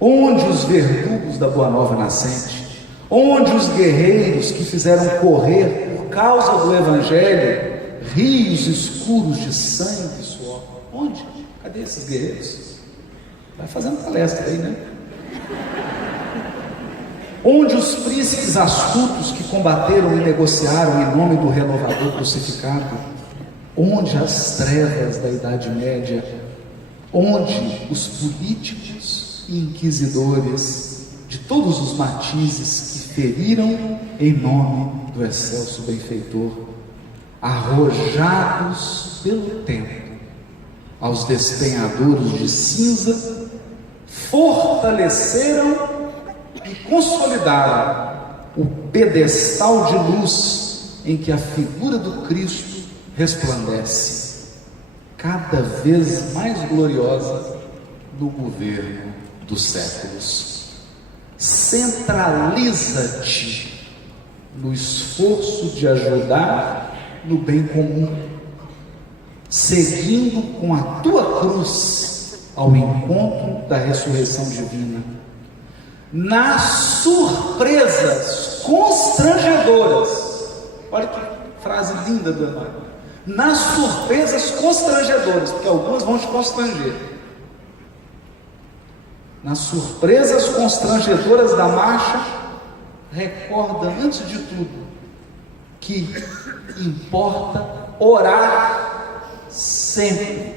Onde os verdugos da Boa Nova Nascente? Onde os guerreiros que fizeram correr por causa do Evangelho rios escuros de sangue e suor? Onde? Cadê esses guerreiros? Vai fazendo palestra aí, né? Onde os príncipes astutos que combateram e negociaram em nome do renovador crucificado? Onde as trevas da Idade Média? Onde os políticos e inquisidores de todos os matizes que feriram em nome do excelso benfeitor, arrojados pelo tempo aos despenhadouros de cinza, fortaleceram e consolidaram o pedestal de luz em que a figura do Cristo resplandece, cada vez mais gloriosa no governo dos séculos. Centraliza-te no esforço de ajudar no bem comum, seguindo com a tua cruz ao encontro da ressurreição divina. Nas surpresas constrangedoras, olha que frase linda do Emmanuel, nas surpresas constrangedoras, porque algumas vão te constranger. Nas surpresas constrangedoras da marcha, recorda antes de tudo que importa orar sempre,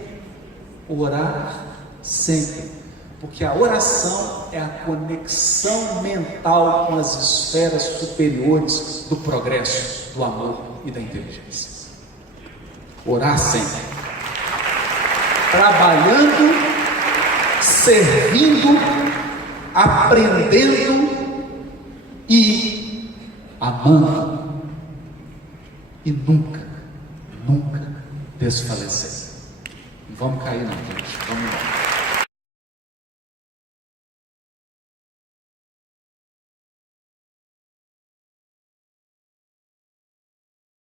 porque a oração é a conexão mental com as esferas superiores do progresso, do amor e da inteligência. Orar sempre, trabalhando, servindo, aprendendo e amando, e nunca desfalecer. Vamos cair na frente, vamos embora.